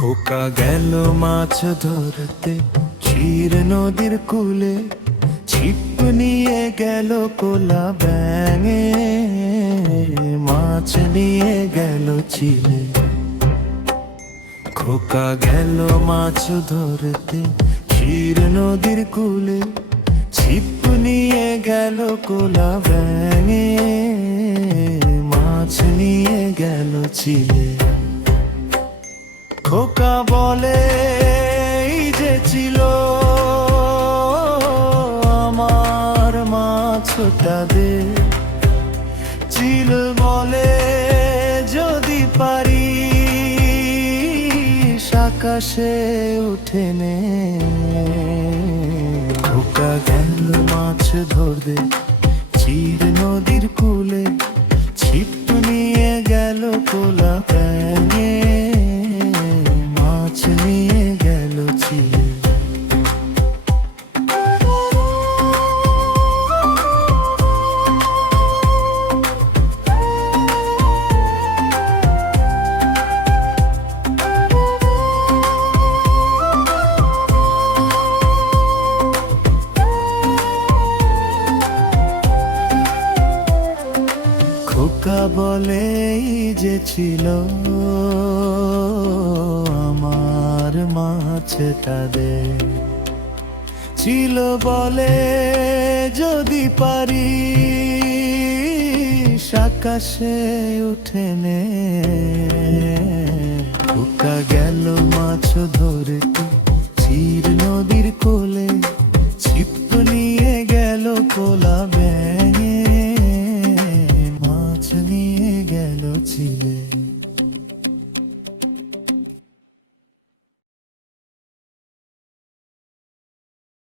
খোকা গেল মাছ ধরতে ক্ষীর নদীর কূলে, ছিপ নিয়ে গেল কোলা ব্যাঙে, মাছ নিয়ে গেল চিলে। খোকা গেল মাছ ধরতে ক্ষীর নদীর কূলে, ছিপ নিয়ে গেল কোলা ব্যাঙে, মাছ নিয়ে গেল চিলে। খোকা বলে এই যে ছিল আমার মাছটা দে, চিল বলে যদি পারি আকাশে উঠে নে। খোকা গেল মাছ ধরতে ক্ষীর নদীর কূলে, ছিপ নিয়ে গেল কোলা ব্যাঙে, মাছ নিয়ে গেল চিলে। খোকা বলে এই যে ছিল আমার মাছটা দে, ছিল বলে যদি পারি আকাশে উঠে নে। খোকা গেল মাছ ধরতে ক্ষীর নদীর কোলে, ছিপ নিয়ে গেল কোলা ব্যাঙে, মাছ নিয়ে গেল চিলে।